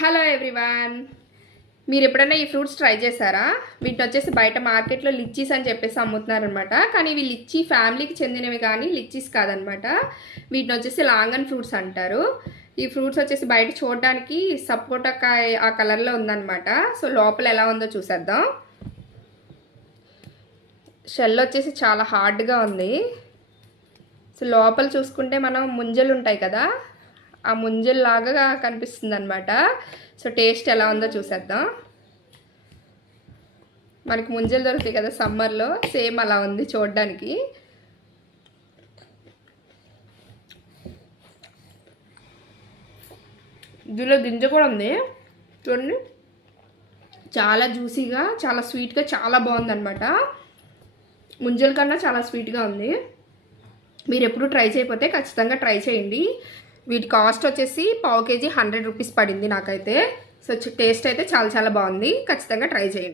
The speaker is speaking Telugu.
హలో ఎవ్రీవన్, మీరు ఎప్పుడైనా ఈ ఫ్రూట్స్ ట్రై చేశారా? వీటిని వచ్చేసి బయట మార్కెట్లో లిచ్చీస్ అని చెప్పేసి అమ్ముతున్నారనమాట. కానీ ఇవి లిచ్చీ ఫ్యామిలీకి చెందినవి కానీ లిచ్చీస్ కాదనమాట. వీటిని వచ్చేసి లాంగన్ ఫ్రూట్స్ అంటారు. ఈ ఫ్రూట్స్ వచ్చేసి బయట చూడడానికి సపోటా కాయ ఆ కలర్లో ఉందన్నమాట. సో లోపల ఎలా ఉందో చూసేద్దాం. షెల్ వచ్చేసి చాలా హార్డ్గా ఉంది. సో లోపల చూసుకుంటే మనం ముంజలు ఉంటాయి కదా, ఆ ముంజల్లాగా కనిపిస్తుంది అనమాట. సో టేస్ట్ ఎలా ఉందో చూసేద్దాం. మనకి ముంజలు దొరుకుతాయి కదా సమ్మర్లో, సేమ్ అలా ఉంది చూడడానికి. ఇందులో గింజ కూడా ఉంది చూడండి. చాలా జ్యూసీగా, చాలా స్వీట్గా, చాలా బాగుందన్నమాట. ముంజల కన్నా చాలా స్వీట్గా ఉంది. మీరు ఎప్పుడు ట్రై చేయకపోతే ఖచ్చితంగా ట్రై చేయండి. వీటి కాస్ట్ వచ్చేసి పావు కేజీ 100 రూపీస్ పడింది నాకైతే. సో టేస్ట్ అయితే చాలా బాగుంది. ఖచ్చితంగా ట్రై చేయండి.